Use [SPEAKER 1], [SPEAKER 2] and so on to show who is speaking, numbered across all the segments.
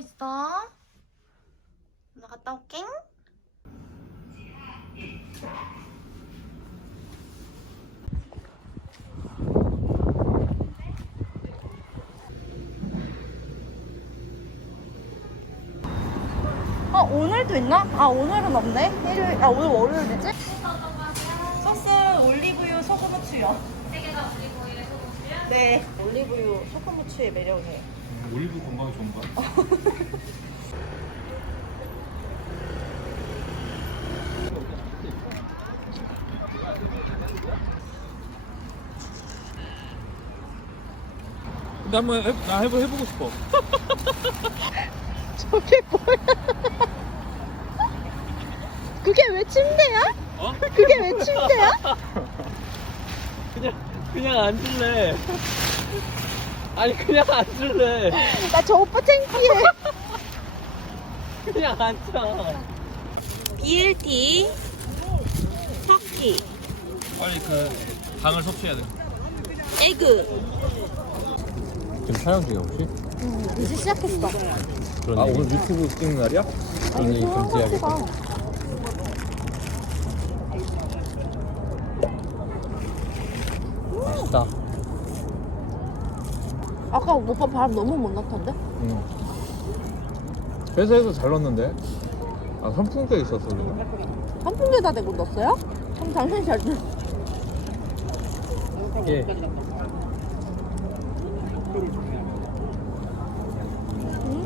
[SPEAKER 1] 있어. 나 갔다 올게. 아 오늘도 있나? 아 오늘은 없네. 일요일 아 오늘 월요일이지? 소스 올리브유 소금 후추요. 세 개가 올리브유에 소금 후추요? 네. 올리브유 소금 후추의 매력이에요.
[SPEAKER 2] 올리브 건강에 좋은가? 근데 한번 해, 나 해보, 해보고 싶어.
[SPEAKER 1] 저게 뭐야? 그게 왜 침대야?
[SPEAKER 2] 어?
[SPEAKER 1] 그게 왜 침대야?
[SPEAKER 2] 그냥, 그냥 앉을래. 아니, 그냥 앉을래.
[SPEAKER 1] 나 저 오빠 창피해.
[SPEAKER 2] 그냥 앉자.
[SPEAKER 1] BLT 터키
[SPEAKER 2] 빨리 그, 당을 섭취해야 돼.
[SPEAKER 1] 에그
[SPEAKER 2] 지금 촬영 중이야, 혹시?
[SPEAKER 1] 이제 시작했어.
[SPEAKER 2] 아, 오늘 유튜브 찍는 날이야?
[SPEAKER 1] 아니 소화가지가
[SPEAKER 2] 맛있다.
[SPEAKER 1] 아까 오빠 바람 너무 못 났던데?
[SPEAKER 2] 응. 회사에서 잘 넣었는데? 아, 선풍기가 있었어, 그래.
[SPEAKER 1] 선풍기에다 대고 넣었어요? 그럼 당신이 잘 들.
[SPEAKER 2] 예.
[SPEAKER 1] 응?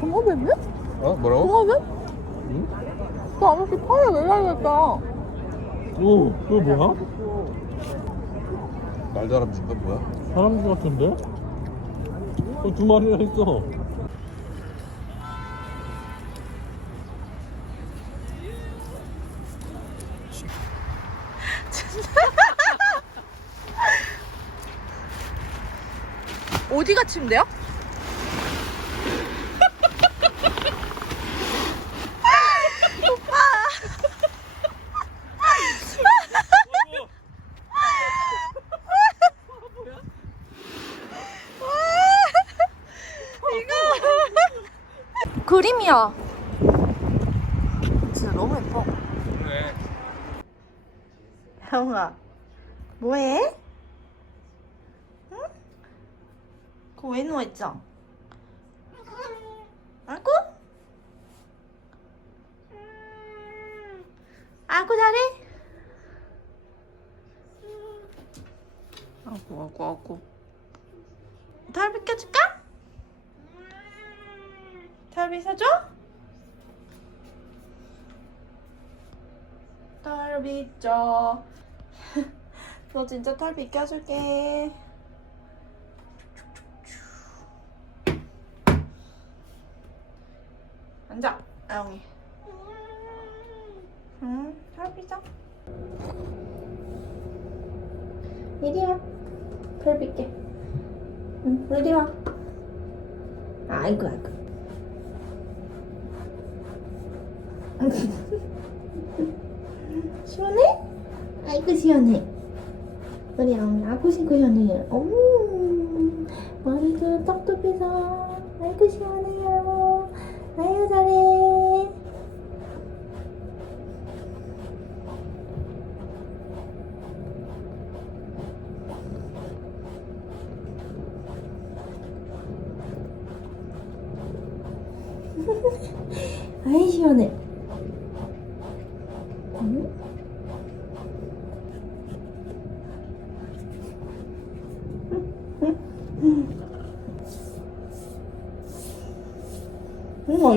[SPEAKER 1] 동화뱀이야?
[SPEAKER 2] 어? 뭐라고?
[SPEAKER 1] 동화뱀?
[SPEAKER 2] 응?
[SPEAKER 1] 그 아저씨 달렸다?
[SPEAKER 2] 오, 그거 뭐야?
[SPEAKER 3] 날다람쥐인가 뭐야?
[SPEAKER 2] 사람들 같은데? 어, 두 마리나 있어.
[SPEAKER 1] 어디가 침대야? 이거 그림이야. 진짜 너무 예뻐.
[SPEAKER 2] 그래.
[SPEAKER 1] 형아, 뭐해? 응? 그거 왜 누워있죠? 아이고? 아이고 잘해? 아이고 아이고 아이고 털 비켜줄까? 털 빗어줘? 털 빗줘 너 진짜 털 비껴줄게 앉아 아영이 응, 털 빗어 이리 와. 털 빗게. 응, 이리 와. 아이고, 아이고. 시원해? 아이고, 시원해. 아고 싶고 시원해. 어머, 머리도 빗어. 아이고, 시원해요. 아이고, 잘해. 아이 시원해. 응?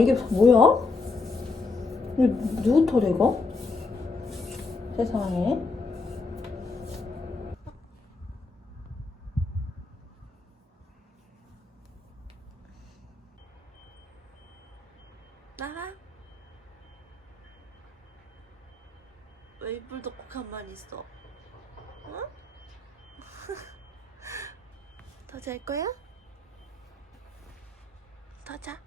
[SPEAKER 1] 이게 뭐야? 누구 털 이거? 세상에. 나가. 왜 이불 덮고 가만히 있어? 어? 더 잘 거야? 더 자.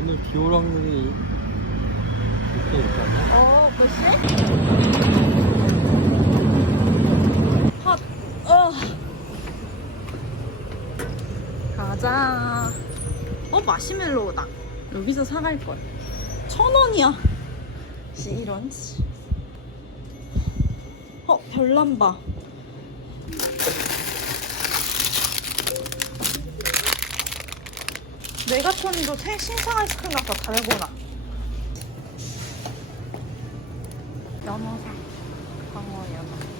[SPEAKER 2] 오늘 비 올 확률이 있긴 있다네.
[SPEAKER 1] 어, 글쎄? 헛, 어. 가자. 어, 마시멜로우다. 여기서 사갈 걸. 천 원이야. 씨, 이런. 씨. 어, 별남바. 메가톤도 새 신상 아이스크림 같다, 달고나. 연어사 광어 연어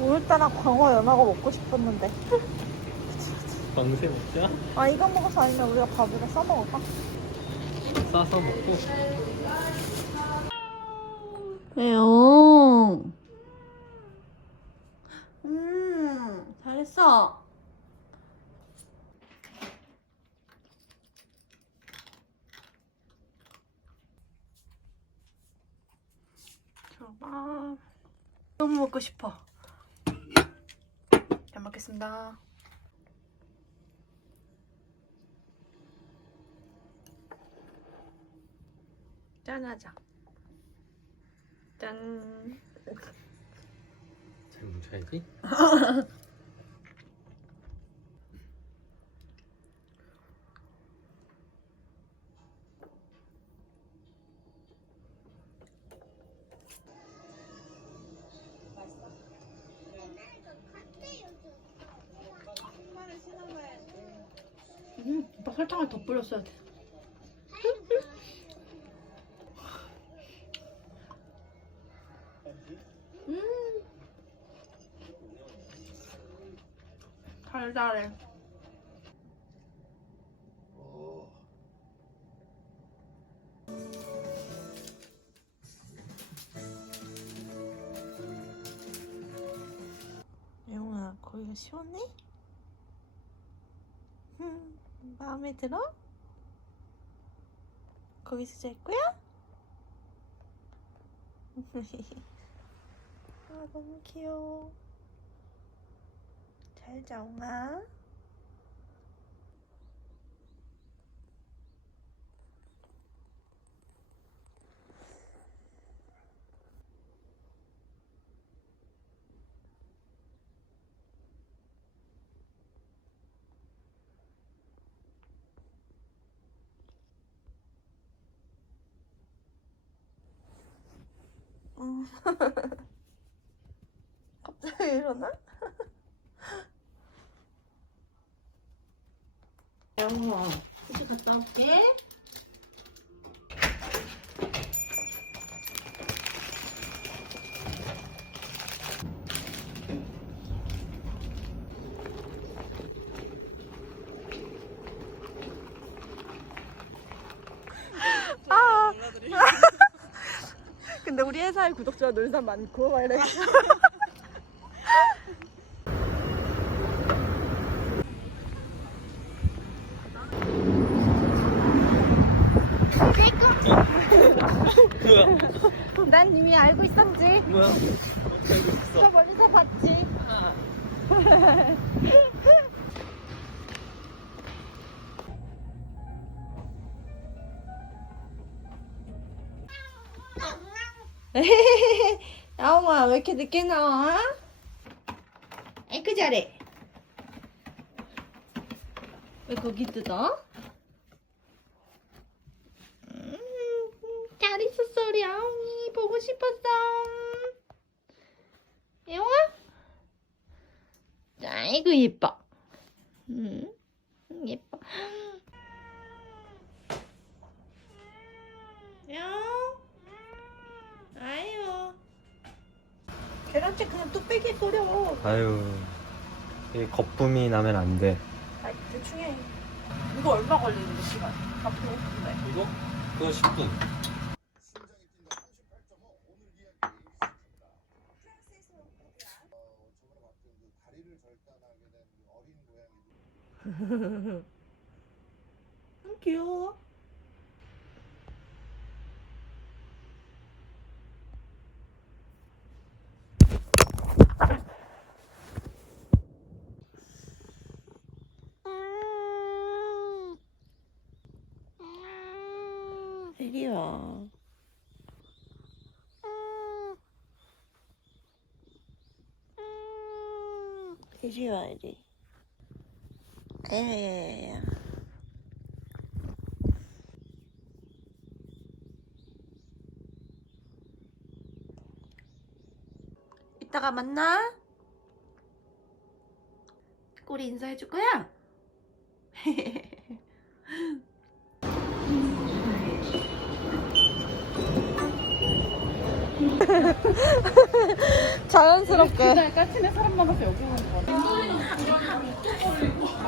[SPEAKER 1] 오늘따라 광어 연어가 먹고 싶었는데
[SPEAKER 2] 방새 먹자.
[SPEAKER 1] 아 이거 먹어서 아니면 우리가 밥이랑 싸먹을까?
[SPEAKER 2] 싸서 먹고.
[SPEAKER 1] 왜요? 음, 잘했어. 너무 먹고 싶어. 잘 먹겠습니다. 짠하자. 짠.
[SPEAKER 2] 잘 뭉쳐야지.
[SPEAKER 1] 음, 오빠 설탕을 더 뿌렸어야 돼. 음. 달달해. 영아, 거기가 시원해? 음, 마음에 들어? 거기서 잘 거야? 아 너무 귀여워 잘 자 옹아 음. 갑자기 일어나? 영호 휴지 갔다 올게 아 근데 우리 회사에 구독자 사람 많고 막 이래.
[SPEAKER 2] 뭐야?
[SPEAKER 1] 난 이미 알고 있었지.
[SPEAKER 2] 뭐야? 어떻게 알고 있어?
[SPEAKER 1] 저 멀리서 봤지. 야옹아 왜 이렇게 늦게 나와? 아이쿠 잘해. 왜 거기 뜯어? 음, 잘 있었어 우리 아옹이 보고 싶었어. 야옹아? 아이고 예뻐. 음, 예뻐. 야옹. 아유. 계란찜 그냥 뚝배기에 뿌려.
[SPEAKER 2] 아유, 이 거품이 나면 안 돼.
[SPEAKER 1] 아, 대충 해. 이거 얼마 걸리는데 시간? 앞으로 네.
[SPEAKER 2] 이거? 그거 10분.
[SPEAKER 1] 귀여워. 이리 와. 이리 와, 이리. 에야야야야. 이따가 만나. 꼬리 인사해 줄 거야? 자연스럽게.
[SPEAKER 3] 그날 까치네 사람 많아서 여기 오는 거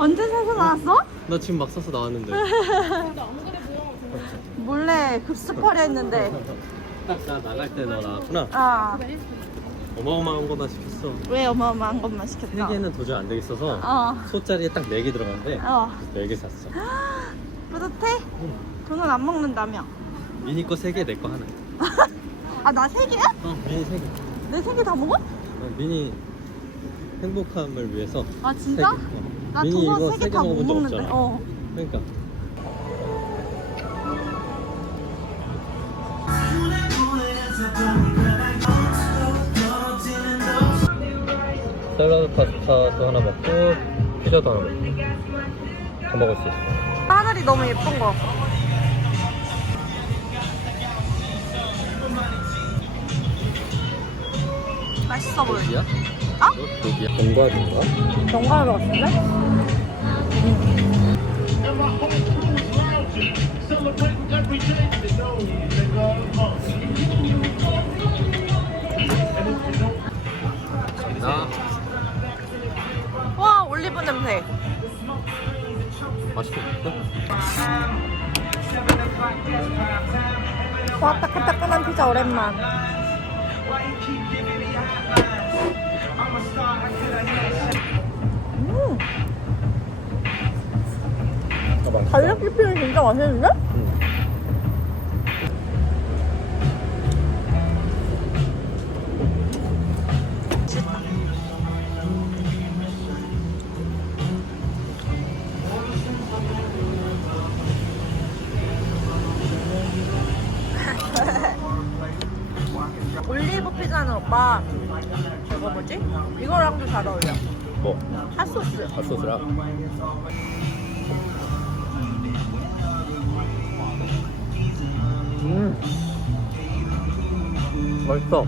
[SPEAKER 1] 언제 사서 나
[SPEAKER 2] 지금 막 사서 나왔는데
[SPEAKER 1] 몰래 급습하려 했는데.
[SPEAKER 2] 딱 나 나갈 때 너 나왔구나
[SPEAKER 1] 아,
[SPEAKER 2] 어마어마한 거나 시켰어
[SPEAKER 1] 왜 어마어마한 것만 시켰어?
[SPEAKER 2] 세 개는 도저히 안 되겠어서
[SPEAKER 1] 어,
[SPEAKER 2] 소짜리에 딱 네 개 들어갔는데
[SPEAKER 1] 어.
[SPEAKER 2] 네 개 샀어
[SPEAKER 1] 뿌듯해? 돈은 안 먹는다며.
[SPEAKER 2] 미니 거 세 개 내 거 하나
[SPEAKER 1] 아, 나 세 개야?
[SPEAKER 2] 어 미니 세 개
[SPEAKER 1] 내 세 개 다 먹어?
[SPEAKER 2] 어, 미니 행복함을 위해서
[SPEAKER 1] 아,
[SPEAKER 2] 세 개.
[SPEAKER 1] 진짜?
[SPEAKER 2] 어.
[SPEAKER 1] 나
[SPEAKER 2] 미니
[SPEAKER 1] 두번
[SPEAKER 2] 이거
[SPEAKER 1] 세세개개다 못 먹는데.
[SPEAKER 2] 없잖아
[SPEAKER 1] 어.
[SPEAKER 2] 그러니까 샐러드 파스타도 하나 먹고 피자도 하나 먹고 다 먹을 수 있어
[SPEAKER 1] 하늘이 너무 예쁜 거. 맛있어 보여. 어?
[SPEAKER 2] 여기야? 견과류인가?
[SPEAKER 1] 견과류 같은데?
[SPEAKER 2] 나
[SPEAKER 1] 와, 올리브 냄새.
[SPEAKER 2] 맛있겠다
[SPEAKER 1] 와, 따끈따끈한 피자 오랜만. 음, 달걀 피자 진짜 맛있는데?
[SPEAKER 2] 응.
[SPEAKER 1] 올리브 피자는 오빠 이거 뭐지? 이거랑도 잘 어울려.
[SPEAKER 2] 뭐?
[SPEAKER 1] 핫소스.
[SPEAKER 2] 핫소스랑 음 맛있어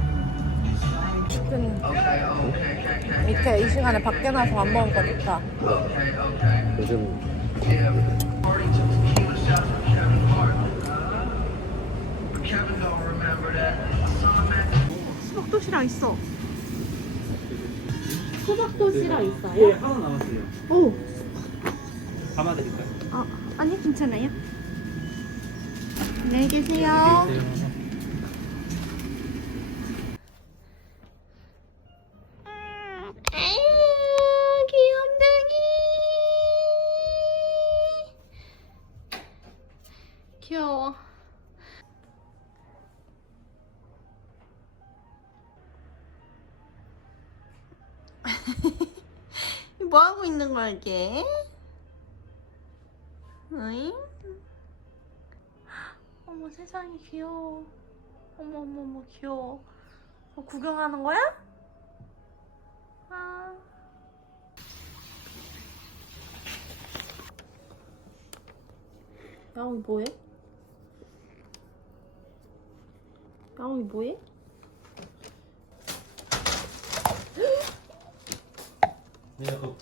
[SPEAKER 1] 치킨. 이렇게 이 시간에 밖에 나서 밥 먹으니까 좋다.
[SPEAKER 2] 요즘
[SPEAKER 1] 수박 도시락 있어.
[SPEAKER 3] 수박 도시락 있어요?
[SPEAKER 2] 예 하나 남았어요
[SPEAKER 1] 오.
[SPEAKER 2] 담아드릴까요?
[SPEAKER 1] 어, 아니 괜찮아요. 안녕히 계세요. 아 이게? 어잉? 어머, 세상에 귀여워. 어머, 어머, 어머, 귀여워. 어, 구경하는 거야? 아. 야옹이 뭐해? 야옹이 뭐해?
[SPEAKER 2] 네, 어.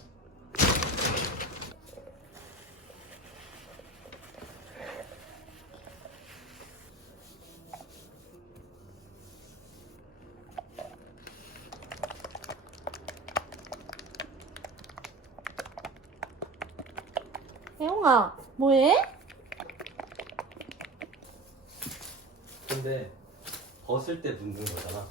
[SPEAKER 1] 혜영아, 뭐해?
[SPEAKER 2] 근데 벗을 때 묻는 거잖아.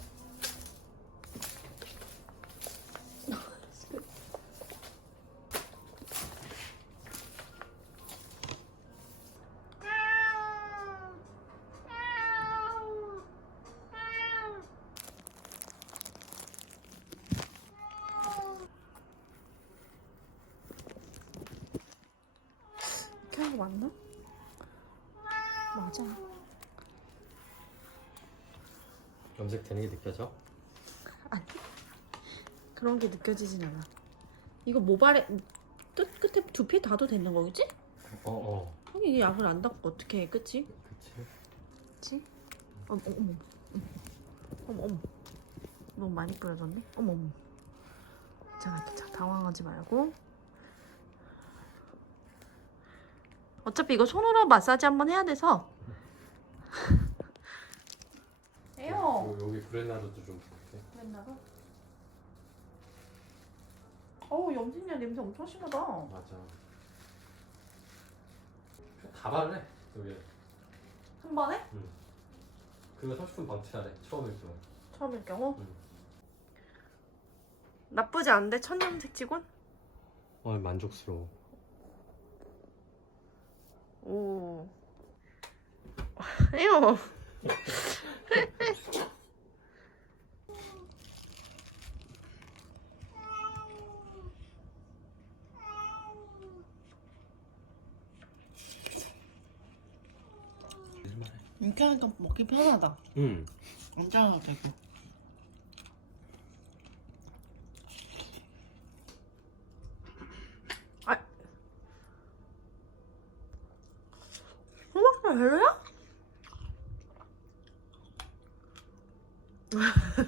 [SPEAKER 1] 이렇게 하는 거 맞나? 맞아.
[SPEAKER 2] 염색되는 게 느껴져?
[SPEAKER 1] 아니. 느껴지진 않아. 이거 모발에 끝 끝에 두피 닿아도 되는 거겠지?
[SPEAKER 2] 어, 어.
[SPEAKER 1] 하긴 이게 약을 안 닦고 어떻게 해, 그치?
[SPEAKER 2] 그치.
[SPEAKER 1] 그치? 어머 어머 어머 어머 너무 많이 뿌려졌네. 어머 어머. 자, 자 당황하지 말고. 어차피 이거 손으로 마사지 한번 해야 돼서. 에요.
[SPEAKER 2] 요- 여기 브레나루도 좀 부탁해.
[SPEAKER 1] 그랬나봐. 어우 염색약 냄새 엄청 심하다.
[SPEAKER 2] 맞아. 다 바르래. 여기.
[SPEAKER 1] 한 번에?
[SPEAKER 2] 그거 30분 방치하래. 처음일 경우.
[SPEAKER 1] 처음일 경우?
[SPEAKER 2] 응.
[SPEAKER 1] 나쁘지 않은데 첫 염색 치곤?
[SPEAKER 2] 어, 만족스러워.
[SPEAKER 1] 오. 에요.
[SPEAKER 4] 이렇게 하니까 먹기 편하다.
[SPEAKER 2] 응.
[SPEAKER 4] 안 잘라도 되고.
[SPEAKER 1] 호박살 별로야?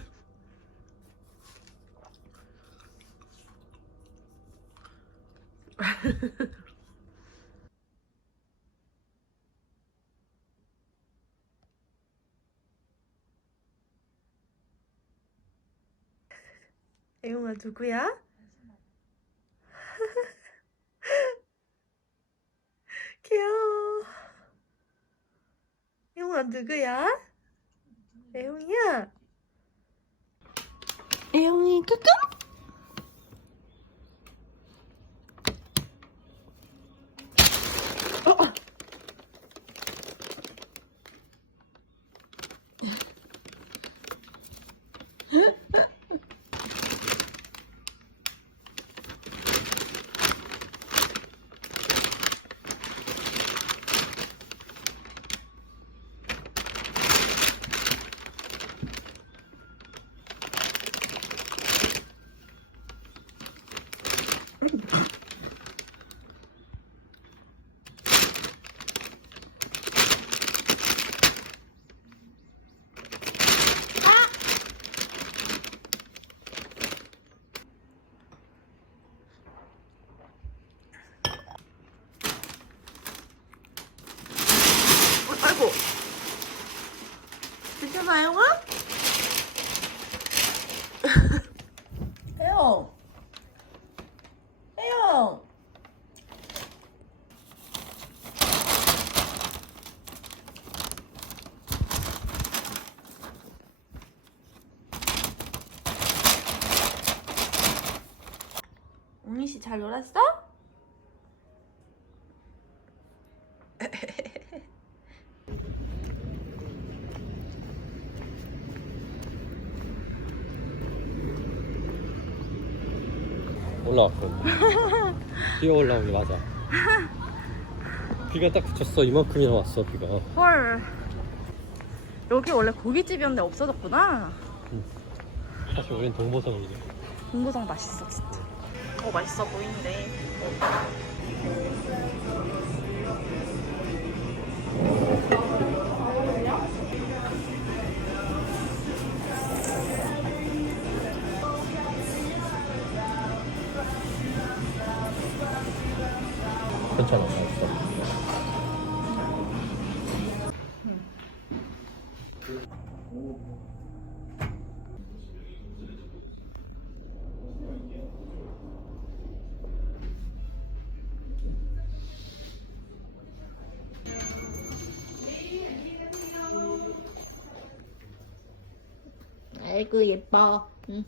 [SPEAKER 1] 애용아 누구야? 귀여워. 애용아 누구야? 애용이 끄끄? 어, 아이고. 괜찮아, 애용아? 애용. 애용. 웅이 씨 잘 놀았어?
[SPEAKER 2] 올라왔고. 비가 올라온 게 맞아. 비가 딱 그쳤어. 이만큼이나 왔어, 비가.
[SPEAKER 1] 헐. 여기 원래 고깃집이었는데 없어졌구나.
[SPEAKER 2] 사실 우린 동보성이지.
[SPEAKER 1] 군고성 맛있어 진짜. 어 맛있어 보이는데. 아이고 예뻐. 응.